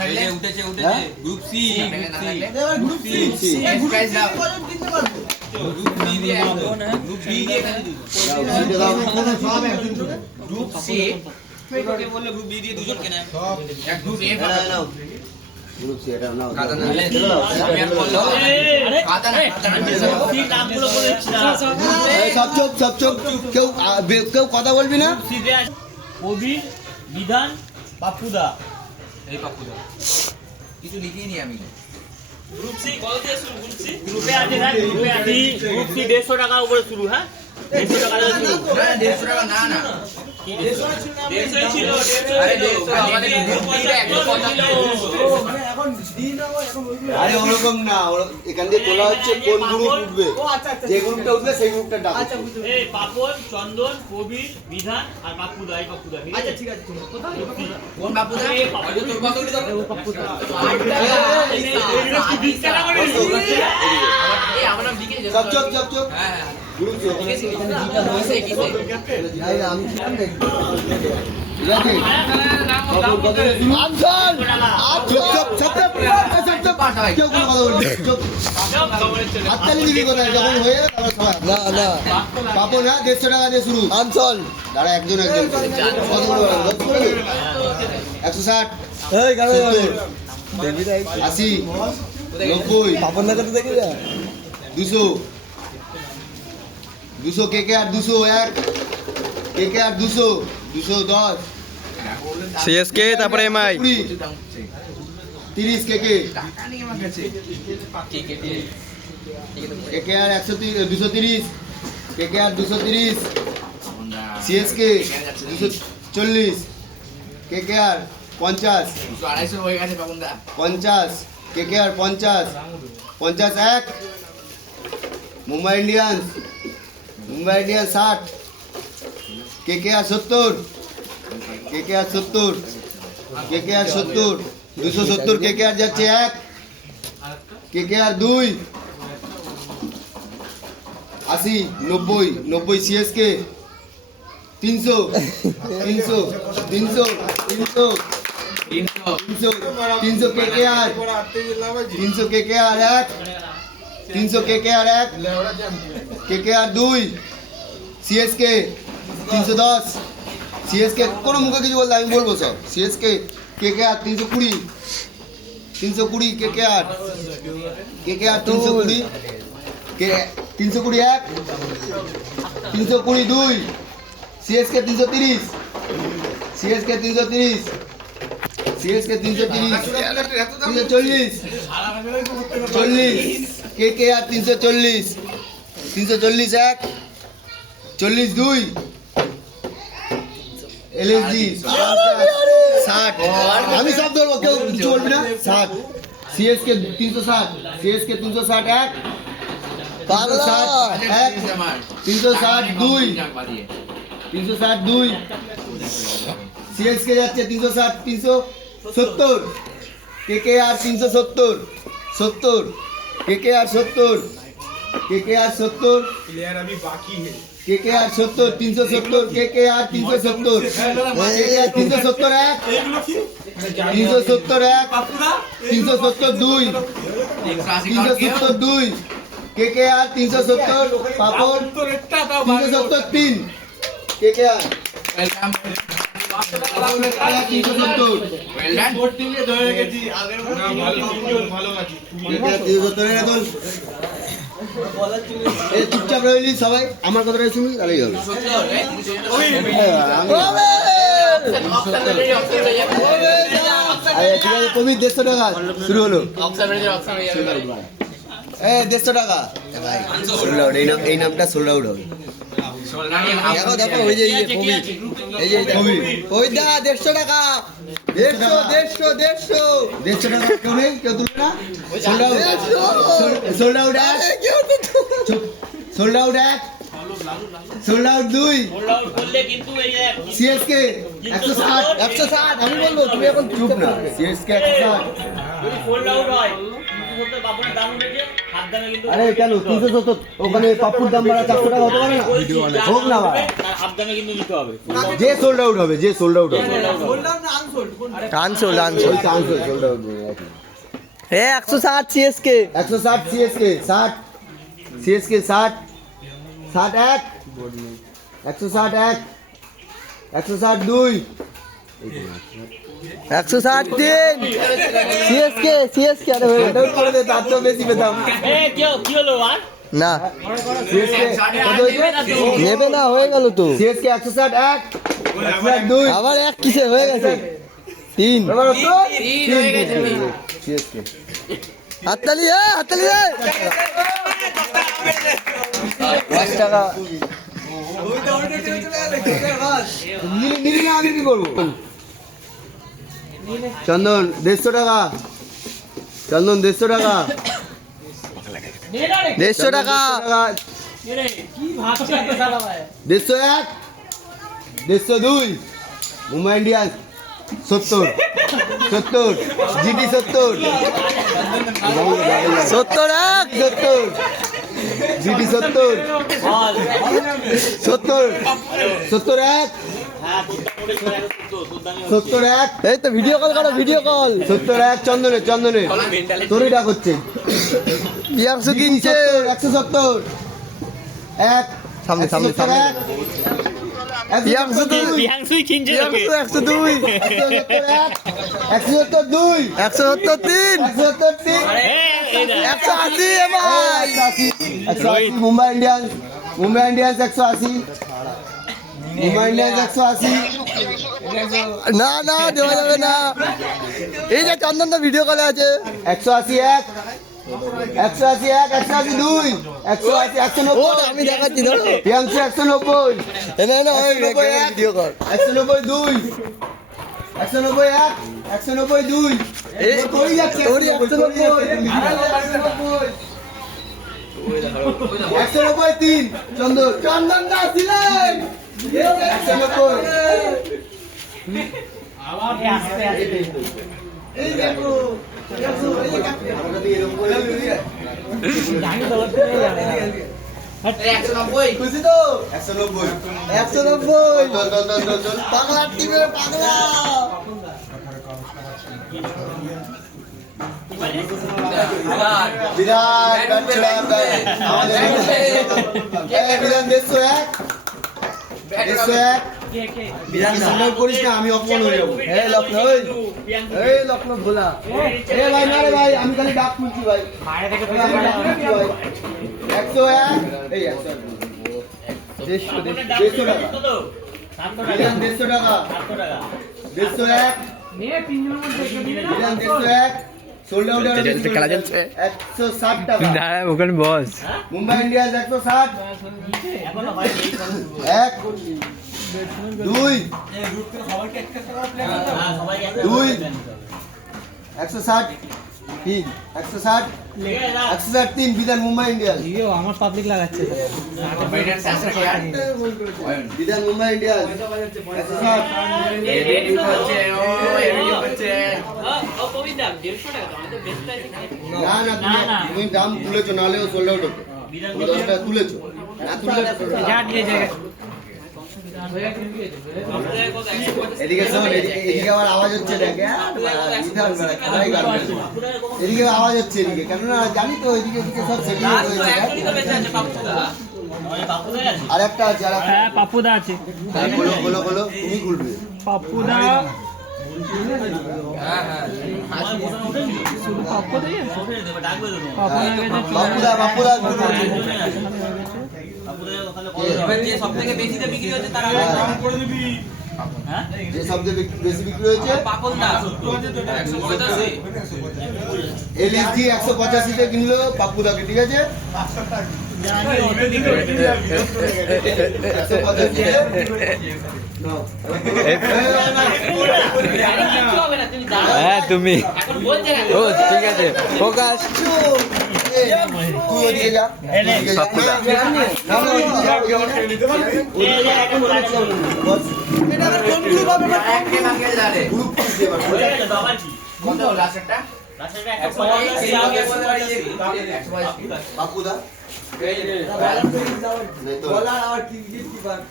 থাকলে উঠেছে group C group C price দাও গ্রুপ সি দিয়ে গ্রুপ বি দিয়ে গ্রুপ সি কে বললো গ্রুপ বি দিয়ে দুজন কেন সব এক গ্রুপ এ নাও গ্রুপ সি এটা নাও কাটা না আমি আর বললো আরে কাটা না সি নামগুলো বলেছি না সব চুপ কেউ কথা বলবি না। সি দে কবি বিধান পাপ্পুদা এই পাপ্পুদা কিছু লিখিনি আমি গ্রুপ সি কত দিয়ে শুরু গ্রুপে আছে না গ্রুপে আছে গ্রুপ সি 150 টাকা উপরে শুরু হ্যাঁ 150 টাকা থেকে শুরু না 150 টাকা না না 150 ছিল 150 আরে 150 আমাদের গ্রুপ বি টা 150 মানে এখন দিন এখন আরে ওরকম না এখান দিয়ে তোলা হচ্ছে কোন গ্রুপ উঠবে যে গ্রুপটা উঠবে সেই গ্রুপটা ডাক। আচ্ছা এই পাপন চন্দন কবির বিধান আর পাপ্পুদা এই পাপ্পুদা আচ্ছা ঠিক আছে কোথায় কোন পাপ্পুদা এই পাপ্পুদা তোর কত উঠে দাও পাপ্পুদা এই আমরা দিকে সব চুপ হ্যাঁ গ্রুপ সি এখানে জিটা হইছে কিসে নাই আমি জান দেখ ঠিক আছে আমচল চুপ কেউ কোনো কথা বলবে চুপ হাততালি দিবি কোথায় যখন হয়ে যাবে তখন না পাবো না 150 টাকা দিয়ে শুরু আমচল দাঁড়া একজন কত বড় 160 এই গাড়ি দেবি রে 80 90 পাপন না কত দেখি যা 200 কে আর 201 কে আর 210 সিএসকে তারপরে এমআই 30 কে টাকা নেই আমার কাছে কে আর 230 কে আর 230 সিএসকে 240 কে আর 50 250 হয়ে গেছে পাবনদা 50 কে আর 50 51 মুম্বাই ইন্ডিয়ান্স 60 কে আর 70 কে আর 70 270 কে আর যাচ্ছে 1 কে আর 2 80 90 সিএসকে 300 কে আর 300 কে আর 1 300 কে আর 1 কে আর 2 সিএসকে 310 সিএসকে কোনো মুখে কিছু বলতে আমি বলবো সব সিএসকে কে আর 320 কে আর 320 কে 320 1 320 2 সিএসকে 330 সিএসকে 340 কে আর 340 1 40 2 এলএসজি 60 আমি সব ধরবো কেউ কিছু বলবি না 60 সিএসকে 360 1 360 2 সিএসকে যাচ্ছে 370 কে আর 370 কে আর 70 प्लेयर अभी बाकी है কে আর 70 370 কে আর 370 370 1 370 1 370 2 370 2 কে আর 370 পাপড় 370 3 কে আর 370 ভালো আছে চুপচাপ রইলি সবাই আমার কথাটা শুনি তাহলেই হবে ঠিক আছে কবির 150 টাকা শুরু হলো 150 টাকা সোল্ড আউট এই নামটা সোল্ড আউট হবে দেখো ওই যে কবির দা 150 টাকা 150 টাকা কেউ নেই কেউ তুলবে না সোল্ড আউট সোল্ড আউট 2 বললে কিন্তু এই সিএসকে 160 আমি বলবো তুমি এখন চুপ না সিএসকে 160 যদি ফোল্ড আউট হয় 370 বাবুনের দাম উঠেছে, হাত দামে কিন্তু আরে কেন 370 ওখানে পাপ্পুর দাম বাড়া 400 টাকা হতে পারে না? হোক না ভাই, তার হাত দামে কিন্তু নিতে হবে। যে সোল্ড আউট হবে, যে সোল্ড আউট হবে, আনসোল্ড ওই চান্স সোল্ড আউট হবে। এ 160 সিএসকে 160 সিএসকে 60 সিএসকে 60 61 161 162 163 সিএসকে আরে হয়ে গেল। ওটাও করে দে, তার তো বেশি পেতাম। এ কি হলো আর? না সিএসকে কত হয়েছে? নেবে না, হয়ে গেল তো। সিএসকে 161 162 আবার এক কিসে হয়ে গেছে 3 এবার তো 3 হয়ে গেছে সিএসকে। হাততালি হাততালি 10 টাকা নিলি না, আমি কি করবো? চন্দন 150 টাকা, চন্দন 150 টাকা, 150 টাকা 101 102 মুম্বাই ইন্ডিয়ান্স 70 70 জিটি 70 71 70 জিটি 70 70 71 হ্যাঁ, তোর দাম উঠেছে 170, তোর দামে 71 এই তো ভিডিও কল করো, ভিডিও কল। 71 চন্দনের চন্দনের তোরই ডাক হচ্ছে। পিয়াংশু কিনছে 170 এক সামনে সামনে সামনে পিয়াংশু বিহাংসুই কিনছে তোকে। পিয়াংশু 102 172 173 173 এই দেখ। 180 MI 180 Mumbai Indians 180 Mumbai Indians 180 না না দেওয়া যাবে না। এই যে চন্দন তো ভিডিও কলে আছে। 181 181 182 180 ও 190 আমি দেখাচ্ছি ধরো। পিয়াংশু 190 না না ওই ভিডিও কর। 192 191 192 এই তোরই যাচ্ছে তোরই 190 193 চন্দন চন্দন দা ছিলেন 190 এই দেখো খুশি তো 190 চল পাগলা টিমে পাগলা। বিরাট আমাদের বিধান 101 বিধান সামনে করিস না, আমি অপমান হয়ে যাবো। এই লক্ষ্ণৌ এই লক্ষ্ণৌ ভোলা এ ভাই না রে ভাই, আমি খালি ডাক খুলছি ভাই। বাইরে থেকে আমি ডাক খুলছি ভাই। 101 এই 101 150 150 টাকা কত? 700 টাকা। বিধান 150 টাকা 700 টাকা। 101 বিধান 101 সোল্ড আউট খেলা চলছে। 160 টাকা দাঁড়া ওখানে বস। মুম্বাই ইন্ডিয়ান্স 160 এখনো হয়নি। 1 2 হ্যাঁ, সবাইকে একটা 2 করে দেন। 160 3 160 ঠিক আছে, রাখ। 163 বিধান মুম্বাই ইন্ডিয়ান্স আমার পাবলিক লাগাচ্ছে বিধান মুম্বাই ইন্ডিয়ান্স 160 ও কবিতা 150 টাকা তো আমাদের বেস্ট প্রাইসে কিনে। না না না, না। তুমি দাম তুলেছো, নাহলে ও সোল্ড আউট হতো। বিধান তুমি 10 টাকা তুলেছো, না তুললে এদিকে শোন, এদিকে আবার আওয়াজ হচ্ছে দেখ, বিধান বেড়া, খেলাই গান বেড়া। এদিকে আওয়াজ হচ্ছে এদিকে, কেননা জানি তো এদিকে এদিকে সব সেটিং হয়েছে। আমাদের বাপুদাই আছে। আর একটা আছে, আর একটা হ্যাঁ পাপ্পুদা আছে খোলো তুমি খুলবে। পাপ্পুদা আমার বোঝানো উঠেছিল। শুধু পাপ্পুদাই আছে উঠে দেবে, ডাকবে তো তোমার। পাপ্পুদা গেছে বাপুদা বাপুদা বাপুদাই ওখানে কত এবার যে সবথেকে বেশিতে বিক্রি হচ্ছে তারা হ্যাঁ? যে সবচেয়ে বেশি বিক্রি হয়েছে পাপন দা 185 এলএসজি 185 তে কিনলো পাপ্পুদাকে, ঠিক আছে? 185 নাও। কিচ্ছু হবে না, তুমি দাও। হ্যাঁ তুমি এখন বলছে কেন? ও ঠিক আছে ফোকাস। তুই ওদিকে যা। পাপ্পুদা। না, না, ওদিকে যা, ওদিকে যা। বস, এক কে মার্কেট দাঁড়ে গ্রুপ খুলছি এবার। হয়ে গেছে তো আবার কি? কত লাস্টেরটা লাস্টের 185 বাপুদা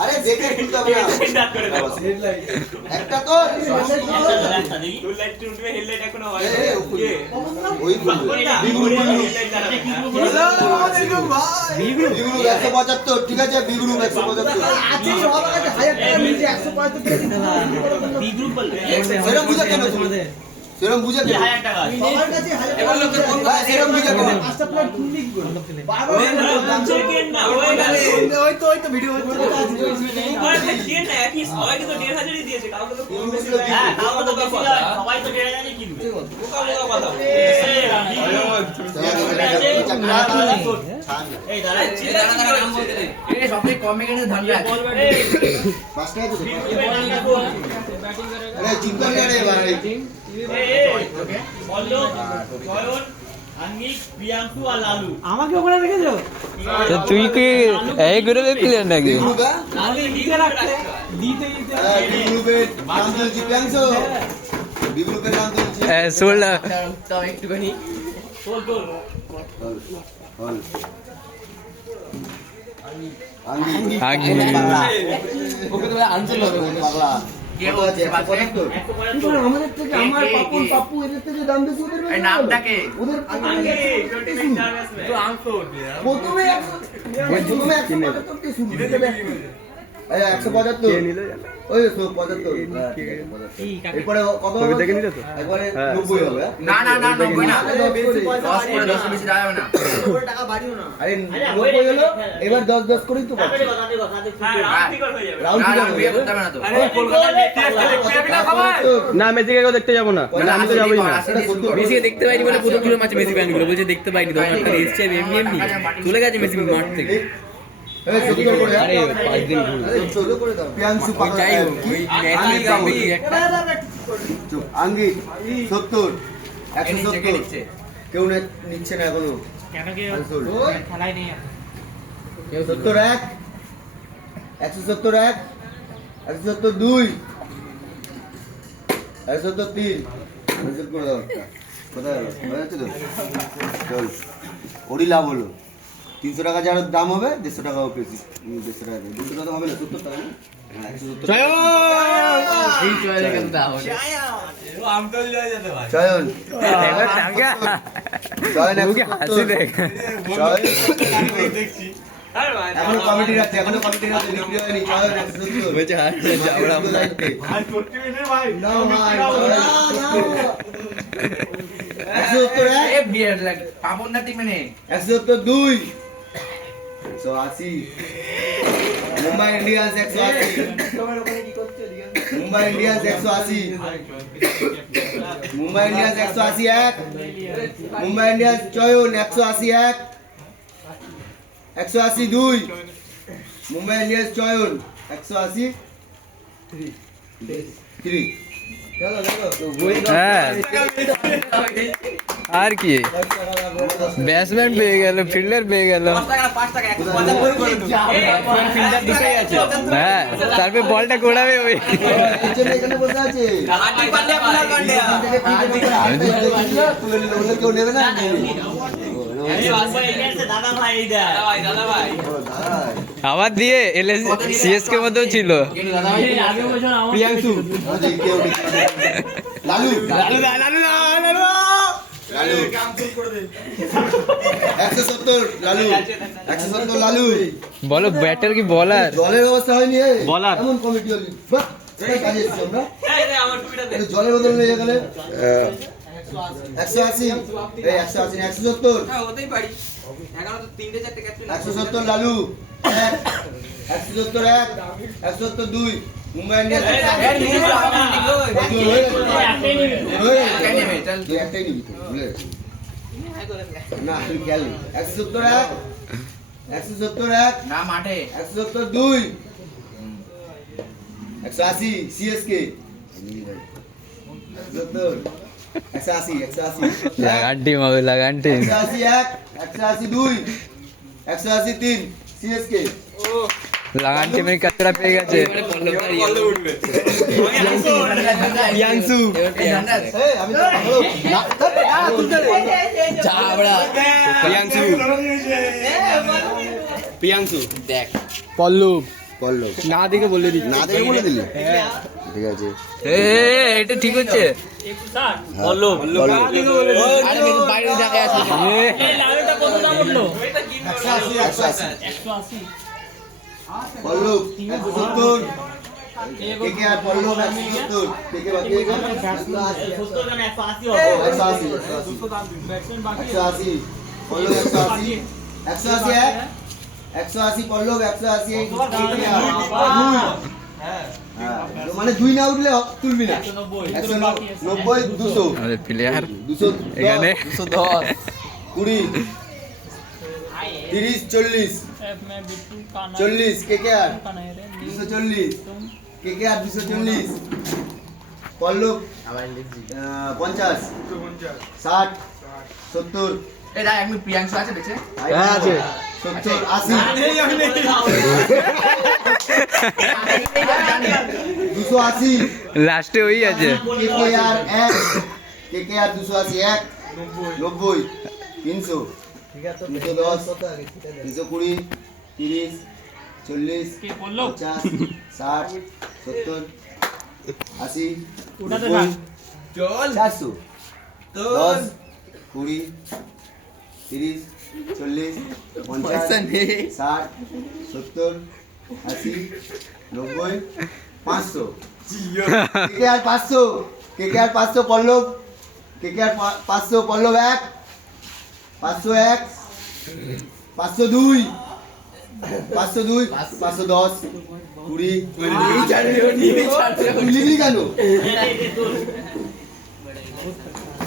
আরে দেখে খুলতে হবে না একটা তো ওই বিগুরু 175 ঠিক আছে বিগুরু 175 বি গ্রুপ বলবে সেরকম বুঝা কেন তুমি সেরকম বুঝা কেন 1000 টাকা সেরকম বুঝা কেন ওই তো ভিডিও হচ্ছে হ্যাঁ তাও তো বেশি নয়, সবাই তো 1500 ই কিনবে এই দাঁড়া আরে চিন্তা নেই রে ভাই প্রিয়াঙ্কু আর লালু আমাকে ওখানে রেখেছো তো তুই কি এই গ্রুপে প্লেয়ার নাকি বিগুরুগা আমি দিতে রাখতে দিতে বিগুরুবের নাম চলছে প্রিয়াংশু বিগুরুবের নাম চলছে সোল হল আঙ্গি আঙ্গি। ওকে তো আনছিল পাগলা কে আছে 175 আমাদের থেকে আমার পাপু এদের থেকে দাম বেশি ওদের বেশি নামটাকে ওদের প্রথমে 175 শুরু এই 175 ওই 175 এরপরে কত হবে দেখে নিলে তো একবারে 90 হবে না 90 না 10 বেশি যাবে না আরে 90 হলো এবার 10 করেই তো পাচ্ছি রাউন্ড বিয়ে করতে হবে না তো না মেসিকে কেউ দেখতে যাবো না মানে আমি তো যাবোই না মেসিকে দেখতে পাইনি বলে প্রথম ছিল ম্যাচে মেসি ফ্যান গুলো বলছে দেখতে পাইনি দরকার এসছে এমনি চলে গেছে মেসি মাঠ থেকে এই সত্তর করে আরে 5 দিন ঘুরবো ছোট করে দাও প্রিয়াংশু ওই যাই হোক ওই ম্যাচে যাবে একটা চুপ আঙ্গি 70 170 কেউ নিচ্ছে না এখনো কেন কি আনসোল্ড। খেলাই নেই 71 171 172 173 রেজাল্ট করে দাও কোথায় হলো হয়ে যাচ্ছে তো চল ওরই লাভ হলো 300 টাকা যার দাম হবে 150 টাকাও পেয়েছি 150 টাকা 200 টাকা হবে না 70 টাকা না হ্যাঁ 170 এই চলে গেল দাও চয়ন চয়ন মুখে হাসি দেখ এখনো কমিটি রাখছে বিক্রি হয়নি চয়ন 170 বলছে হাসি যাওড়া আমরা না ভাই 170 এ বিয়ে লাগে পাপন না টিম মানে 172 180 Mumbai Indians 180 Mumbai Indians 180 Mumbai Indians 181 Mumbai Indians চয়ন 181 182 মুম্বাই ইন্ডিয়ান্স চয়ন 180 3 হ্যাঁ আর কি ব্যাটসম্যান পেয়ে গেল ফিল্ডার পেয়ে গেল 5 টাকা ফিল্ডার দুটোই আছে হ্যাঁ তারপরে বলটা গোড়াবে ওই এখানে বসে আছে হার্দিক পান্ডিয়া কুনাল পান্ডিয়া কেউ নেবে না দাদা ভাই দাদা ভাই আবার দিয়ে এলএস সিএসকে মধ্যেও ছিল আগে বছর আমার প্রিয়াংশু লালু লালু লালু লালু লালু 170 লালু 170 লালু বলো ব্যাটার কি বলার জলের ব্যবস্থা হয়নি বলার। এমন কমিটি হলি বাহ এটা কাজে এসেছি আমরা এই রে আমার টুপিটা দে একটু জলের বদল নিয়ে গেলে 180 এই 180 170 হ্যাঁ হতেই পারি এখনো তো 3টে 4টে ক্যাপসুল 170 লালু 170 172 মুম্বাই ইন্ডিয়ান্স একটাই নিবি তো ভুলে গেছি। না তুই খেয়াল নেই 170 না মাঠে 172 180 সিএসকে 180 লাগান টিম হবে লাগান টিম 181 182 183 সিএসকে লাগান টিমের কাছরা পেয়ে গেছে প্রিয়াংশু প্রিয়াংশু দেখ পল্লব পল্লব না দেখে বলে দিচ্ছি না দেখে বলে দিলি ঠিক আছে এটা ঠিক হচ্ছে পল্লব আরে মেয়ে বাইরে দেখে আছে এই লালটা কত দাম উঠলো 180 180 পল্লব 170 কেকেআর পল্লব 170 কেকে বাকি 70 কেন 180 হবে 180 পল্লব 180 180 পল্লব 180 মানে দুই না উঠলে তুলবি না 190 200 আমাদের প্লেয়ার 200 এখানে 20 30 40 40 কেকেআর 240 কেকেআর 240 পল্লব 50 60 70 এটা একদম প্রিয়াংশু আছে বেঁচে হ্যাঁ আছে 70 80 280 লাস্টে ওই আছে কেকেআর 1 কেকেআর 280 1 90 300 310 320 30 40 কে পল্লব 50 60 70 80 ওটাতে থাক 400 10 20 30 40 50 60 70 80 90 500 কেকেআর 500 কেকেআর 500 পল্লব কেকেআর 500 পল্লব 1 501 502 502 510 20 লিখলি কেন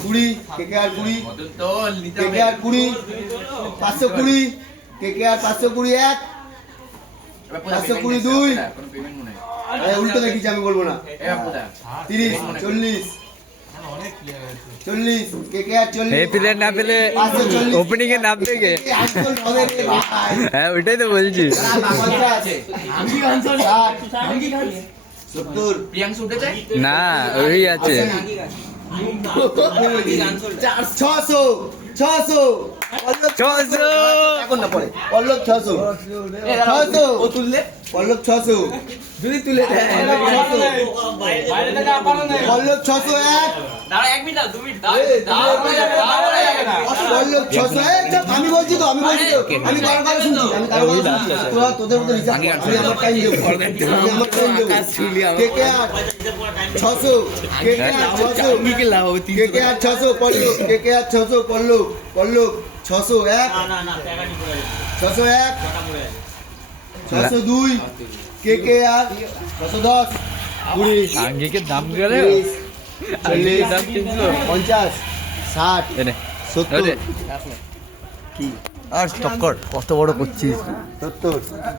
20 কেকেআর 20 কেকেআর 20 520 কেকেআর 520 1 520 2 আরে উল্টো দেখিস আমি বলবো না 30 40 40 কেকেআর 40 এই প্লেয়ার না পেলে 540 ওপেনিং এ নামবে কে আসল হবে রে ভাই হ্যাঁ ওইটাই তো বলছি 70 প্রিয়াংশু উঠেছে না ওই আছে 600 এখন না পড়ে পল্লব 600 600 ও তুললে পল্লব 600 যদি তুলে দেয় বাইরে থেকে আপানো নাই পল্লব 601 দাঁড়া 1 মিনিট দাও 2 মিনিট দাও পল্লব 600 আমি বলছি তো আমি কারো কথা শুনছি তোরা তোদের মতো হিসাব কর। আমি আমার টাইম দেবো আমি আমার টাইম দেবো কেকেআর 600 কেকেআর 600 পল্লব কেকেআর 600 পল্লব 601 না টাকা নি করে 601 টাকা পড়ে 602 কেকেআর 610 20 আঙ্গিকে দাম গেলে 40 50 60 এনে 70 আর স্টপ কর কত বড় করছিস 70